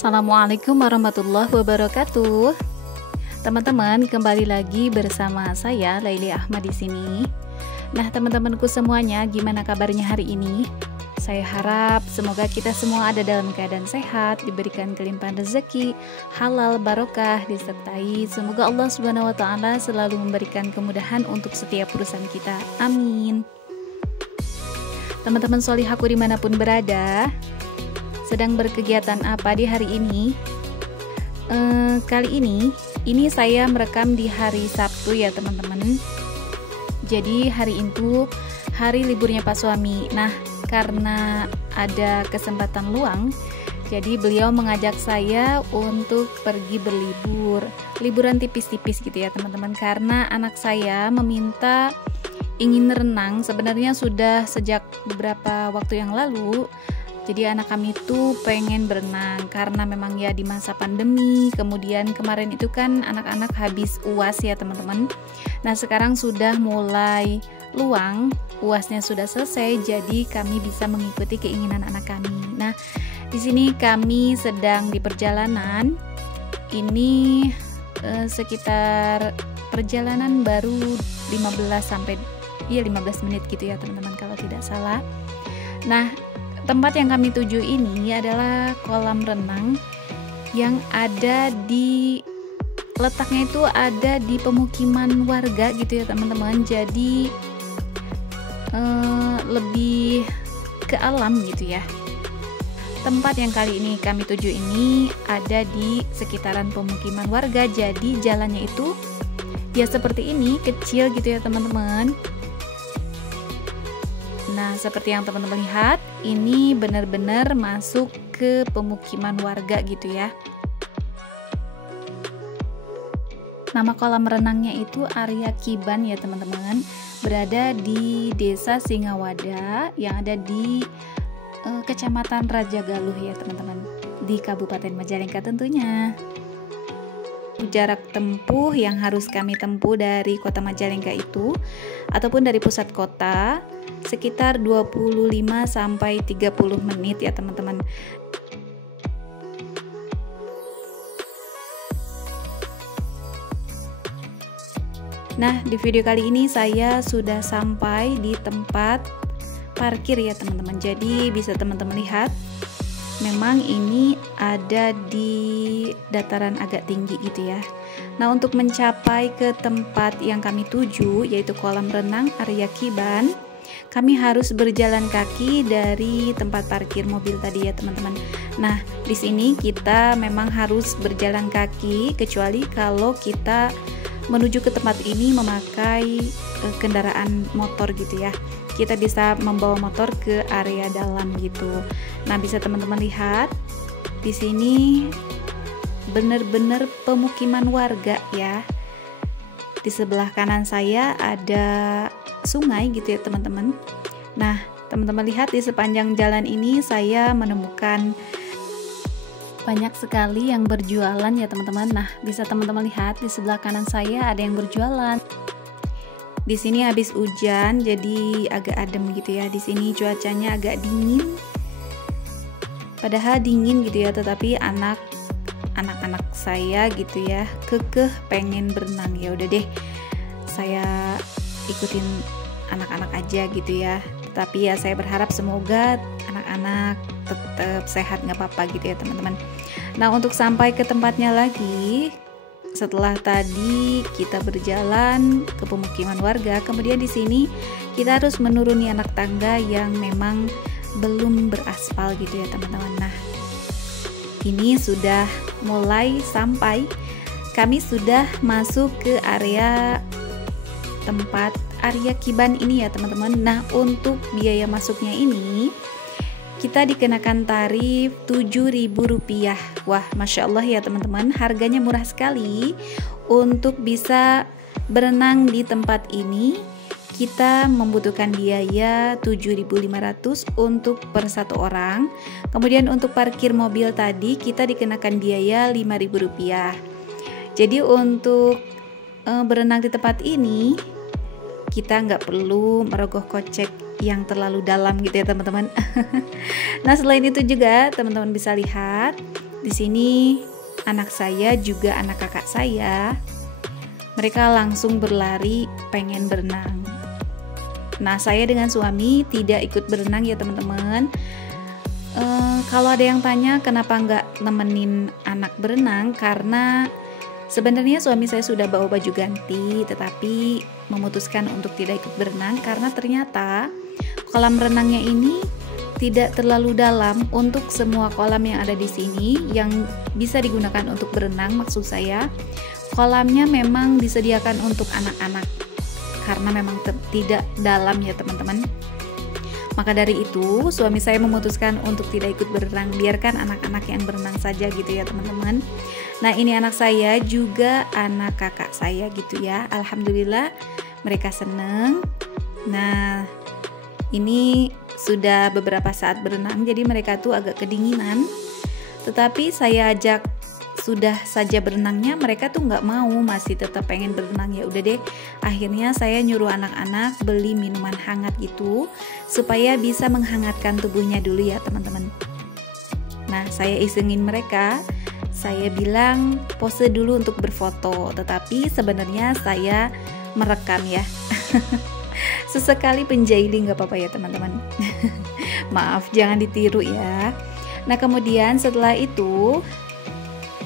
Assalamualaikum warahmatullahi wabarakatuh. Teman-teman, kembali lagi bersama saya Laili Ahmad di sini. Nah, teman-temanku semuanya, gimana kabarnya hari ini? Saya harap semoga kita semua ada dalam keadaan sehat, diberikan kelimpahan rezeki, halal, barokah, disertai semoga Allah Subhanahu wa taala selalu memberikan kemudahan untuk setiap urusan kita. Amin. Teman-teman sholihaku dimanapun berada, sedang berkegiatan apa di hari ini? Kali ini saya merekam di hari Sabtu ya teman-teman. Jadi hari itu hari liburnya Pak suami. Nah, karena ada kesempatan luang, jadi beliau mengajak saya untuk pergi berlibur. Liburan tipis-tipis gitu ya teman-teman, karena anak saya meminta ingin renang sebenarnya sudah sejak beberapa waktu yang lalu. Jadi anak kami tuh pengen berenang karena memang ya di masa pandemi. Kemudian kemarin itu kan anak-anak habis UAS ya teman-teman. Nah, sekarang sudah mulai luang, UASnya sudah selesai, jadi kami bisa mengikuti keinginan anak kami. Nah, di sini kami sedang di perjalanan. Ini sekitar perjalanan baru 15 menit gitu ya teman-teman kalau tidak salah. Nah, tempat yang kami tuju ini adalah kolam renang yang letaknya itu ada di pemukiman warga gitu ya teman-teman. Jadi lebih ke alam gitu ya. Tempat yang kali ini kami tuju ini ada di sekitaran pemukiman warga. Jadi jalannya itu ya seperti ini, kecil gitu ya teman-teman. Nah, seperti yang teman-teman lihat, ini benar-benar masuk ke pemukiman warga gitu ya. Nama kolam renangnya itu Arya Kiban ya teman-teman. Berada di Desa Singawada yang ada di Kecamatan Rajagaluh ya teman-teman, di Kabupaten Majalengka tentunya. Jarak tempuh yang harus kami tempuh dari kota Majalengka itu ataupun dari pusat kota sekitar 25 sampai 30 menit ya teman-teman. Nah, di video kali ini saya sudah sampai di tempat parkir ya teman-teman. Jadi bisa teman-teman lihat, memang ini ada di dataran agak tinggi gitu ya. Nah, untuk mencapai ke tempat yang kami tuju yaitu kolam renang Arya Kiban, kami harus berjalan kaki dari tempat parkir mobil tadi ya teman-teman. Nah, di sini kita memang harus berjalan kaki kecuali kalau kita menuju ke tempat ini memakai kendaraan motor gitu ya. Kita bisa membawa motor ke area dalam gitu. Nah, bisa teman-teman lihat di sini benar-benar pemukiman warga ya. Di sebelah kanan saya ada sungai gitu ya teman-teman. Nah, teman-teman lihat di sepanjang jalan ini saya menemukan banyak sekali yang berjualan ya teman-teman. Nah, bisa teman-teman lihat di sebelah kanan saya ada yang berjualan. Di sini habis hujan jadi agak adem gitu ya. Di sini cuacanya agak dingin. Padahal dingin gitu ya, tetapi anak-anak saya gitu ya kekeh pengen berenang. Ya udah deh, saya ikutin anak-anak aja gitu ya. Tapi ya saya berharap semoga anak-anak tetap sehat, nggak apa-apa gitu ya teman-teman. Nah, untuk sampai ke tempatnya lagi, setelah tadi kita berjalan ke pemukiman warga, kemudian di sini kita harus menuruni anak tangga yang memang belum beraspal gitu ya teman-teman. Nah, ini sudah mulai sampai, kami sudah masuk ke area tempat Arya Kiban ini ya teman-teman. Nah, untuk biaya masuknya ini kita dikenakan tarif Rp7.000. Wah, Masya Allah ya teman-teman, harganya murah sekali. Untuk bisa berenang di tempat ini kita membutuhkan biaya 7.500 untuk per satu orang. Kemudian untuk parkir mobil tadi kita dikenakan biaya Rp5.000. Jadi untuk berenang di tempat ini kita nggak perlu merogoh kocek yang terlalu dalam gitu ya teman-teman. Nah, selain itu juga teman-teman bisa lihat Di sini anak saya juga anak kakak saya, mereka langsung berlari pengen berenang. Nah, saya dengan suami tidak ikut berenang ya teman-teman. Kalau ada yang tanya kenapa nggak nemenin anak berenang, karena sebenarnya suami saya sudah bawa baju ganti, tetapi memutuskan untuk tidak ikut berenang karena ternyata kolam renangnya ini tidak terlalu dalam untuk semua kolam yang ada di sini yang bisa digunakan untuk berenang. Maksud saya, kolamnya memang disediakan untuk anak-anak karena memang tidak dalam ya teman-teman. Maka dari itu, suami saya memutuskan untuk tidak ikut berenang, biarkan anak-anak yang berenang saja gitu ya teman-teman. Nah, ini anak saya juga anak kakak saya gitu ya. Alhamdulillah mereka seneng. Nah, ini sudah beberapa saat berenang, jadi mereka tuh agak kedinginan. Tetapi saya ajak sudah saja berenangnya, mereka tuh nggak mau, masih tetap pengen berenang. Ya udah deh, akhirnya saya nyuruh anak-anak beli minuman hangat gitu supaya bisa menghangatkan tubuhnya dulu ya teman-teman. Nah, saya isengin mereka, saya bilang pose dulu untuk berfoto, tetapi sebenarnya saya merekam ya. Sesekali penjahili nggak apa-apa ya teman-teman. Maaf, jangan ditiru ya. Nah, kemudian setelah itu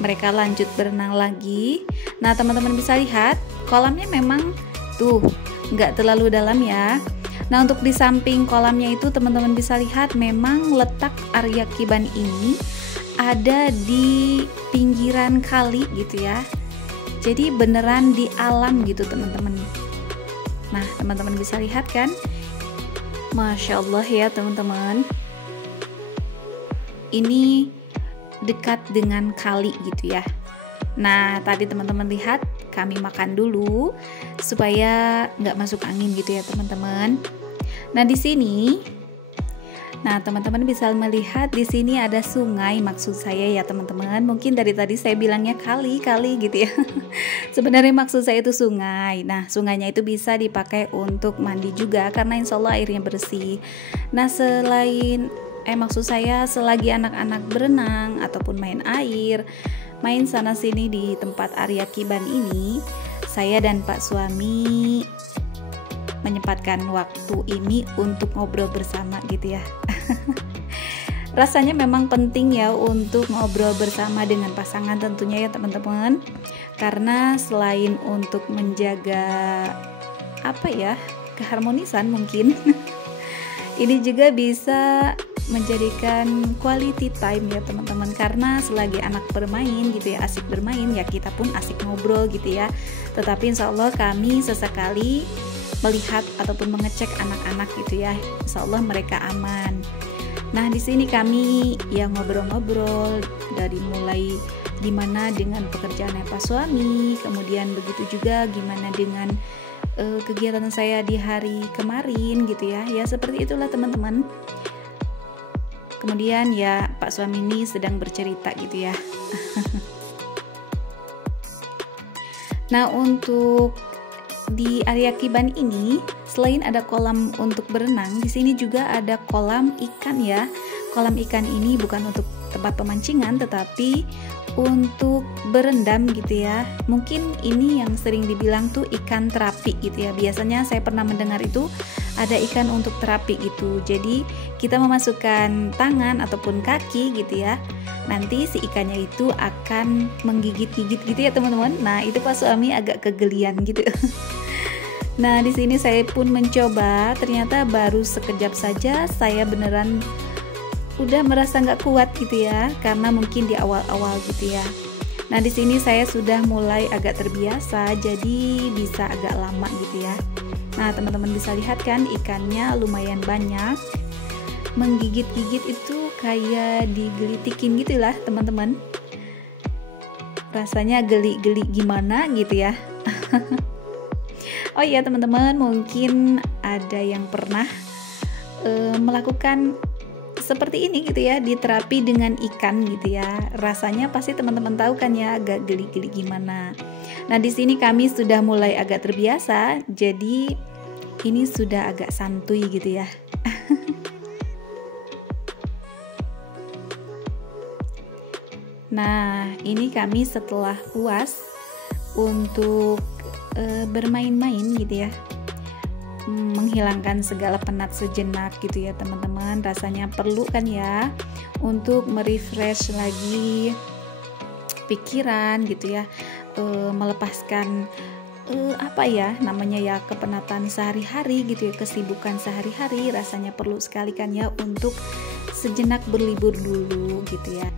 mereka lanjut berenang lagi. Nah, teman-teman bisa lihat kolamnya memang tuh nggak terlalu dalam ya. Nah, untuk di samping kolamnya itu teman-teman bisa lihat memang letak area Kiban ini ada di pinggiran kali gitu ya. Jadi beneran di alam gitu teman-teman. Nah, teman-teman bisa lihat kan? Masya Allah ya teman-teman. Ini dekat dengan kali gitu ya. Nah, tadi teman-teman lihat kami makan dulu supaya nggak masuk angin gitu ya teman-teman. Nah, di sini, teman-teman bisa melihat di sini ada sungai, maksud saya ya teman-teman. Mungkin dari tadi saya bilangnya kali gitu ya. Sebenarnya maksud saya itu sungai. Nah, sungainya itu bisa dipakai untuk mandi juga karena insya Allah airnya bersih. Nah, maksud saya selagi anak-anak berenang ataupun main air, main sana sini di tempat area Kiban ini, saya dan Pak suami menyempatkan waktu ini untuk ngobrol bersama gitu ya. Rasanya memang penting ya untuk ngobrol bersama dengan pasangan tentunya ya teman-teman, karena selain untuk menjaga keharmonisan mungkin ini juga bisa menjadikan quality time ya teman-teman, karena selagi anak bermain gitu ya, asik bermain ya, kita pun asik ngobrol gitu ya. Tetapi insya Allah kami sesekali melihat ataupun mengecek anak-anak gitu ya, insya Allah mereka aman. Nah, di sini kami ya ngobrol-ngobrol dari mulai gimana dengan pekerjaannya Pak suami, kemudian begitu juga gimana dengan kegiatan saya di hari kemarin gitu ya. Ya seperti itulah teman-teman. Kemudian ya Pak suami ini sedang bercerita gitu ya. Nah, untuk di area Kiban ini selain ada kolam untuk berenang, di sini juga ada kolam ikan ya. Kolam ikan ini bukan untuk tempat pemancingan tetapi untuk berendam gitu ya. Mungkin ini yang sering dibilang tuh ikan terapi gitu ya. Biasanya saya pernah mendengar itu ada ikan untuk terapi gitu. Jadi kita memasukkan tangan ataupun kaki gitu ya. Nanti si ikannya itu akan menggigit-gigit gitu ya teman-teman. Nah, itu Pak suami agak kegelian gitu. Nah, di sini saya pun mencoba, ternyata baru sekejap saja saya beneran udah merasa nggak kuat gitu ya, karena mungkin di awal-awal gitu ya. Nah, di sini saya sudah mulai agak terbiasa, jadi bisa agak lama gitu ya. Nah, teman-teman bisa lihat kan ikannya lumayan banyak, menggigit-gigit itu kayak digelitikin gitu lah teman-teman. Rasanya geli-geli gimana gitu ya. Oh iya teman-teman, mungkin ada yang pernah melakukan seperti ini gitu ya, diterapi dengan ikan gitu ya. Rasanya pasti teman-teman tahu kan ya, agak geli-geli gimana. Nah, di sini kami sudah mulai agak terbiasa, jadi ini sudah agak santuy gitu ya. Nah, ini kami setelah puas untuk bermain-main gitu ya, menghilangkan segala penat sejenak gitu ya teman-teman. Rasanya perlu kan ya untuk merefresh lagi pikiran gitu ya, melepaskan apa ya namanya ya, kepenatan sehari-hari gitu ya, kesibukan sehari-hari. Rasanya perlu sekali kan ya untuk sejenak berlibur dulu gitu ya.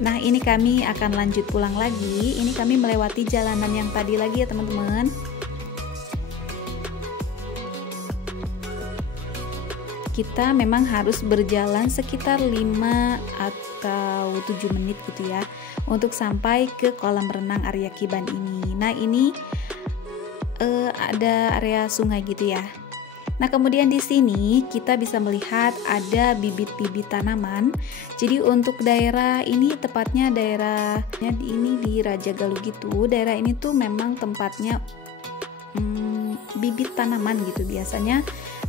Nah, ini kami akan lanjut pulang lagi. Ini kami melewati jalanan yang tadi lagi ya teman-teman. Kita memang harus berjalan sekitar 5 atau 7 menit gitu ya untuk sampai ke kolam renang Arya Kiban ini. Nah, ini ada area sungai gitu ya. Nah, kemudian di sini kita bisa melihat ada bibit-bibit tanaman. Jadi untuk daerah ini, tepatnya daerahnya ini di Rajagaluh gitu. Daerah ini tuh memang tempatnya bibit tanaman gitu. Biasanya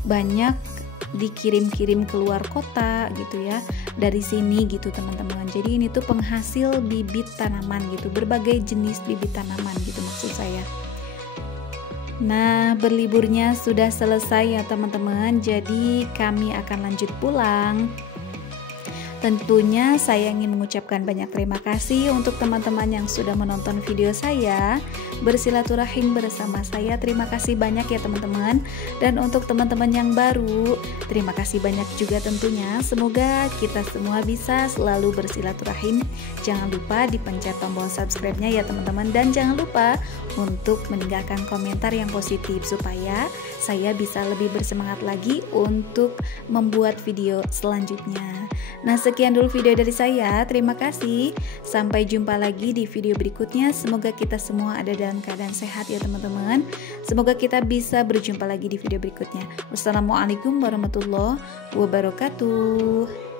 banyak dikirim-kirim keluar kota gitu ya, dari sini gitu teman-teman. Jadi ini tuh penghasil bibit tanaman gitu, berbagai jenis bibit tanaman gitu maksud saya. Nah, berliburnya sudah selesai ya teman-teman, jadi kami akan lanjut pulang. Tentunya saya ingin mengucapkan banyak terima kasih untuk teman-teman yang sudah menonton video saya, bersilaturahim bersama saya. Terima kasih banyak ya teman-teman. Dan untuk teman-teman yang baru, terima kasih banyak juga tentunya. Semoga kita semua bisa selalu bersilaturahim. Jangan lupa dipencet tombol subscribe-nya ya teman-teman. Dan jangan lupa untuk meninggalkan komentar yang positif supaya saya bisa lebih bersemangat lagi untuk membuat video selanjutnya. Nah, sekian dulu video dari saya. Terima kasih. Sampai jumpa lagi di video berikutnya. Semoga kita semua ada dalam keadaan sehat ya teman-teman. Semoga kita bisa berjumpa lagi di video berikutnya. Wassalamualaikum warahmatullahi wabarakatuh.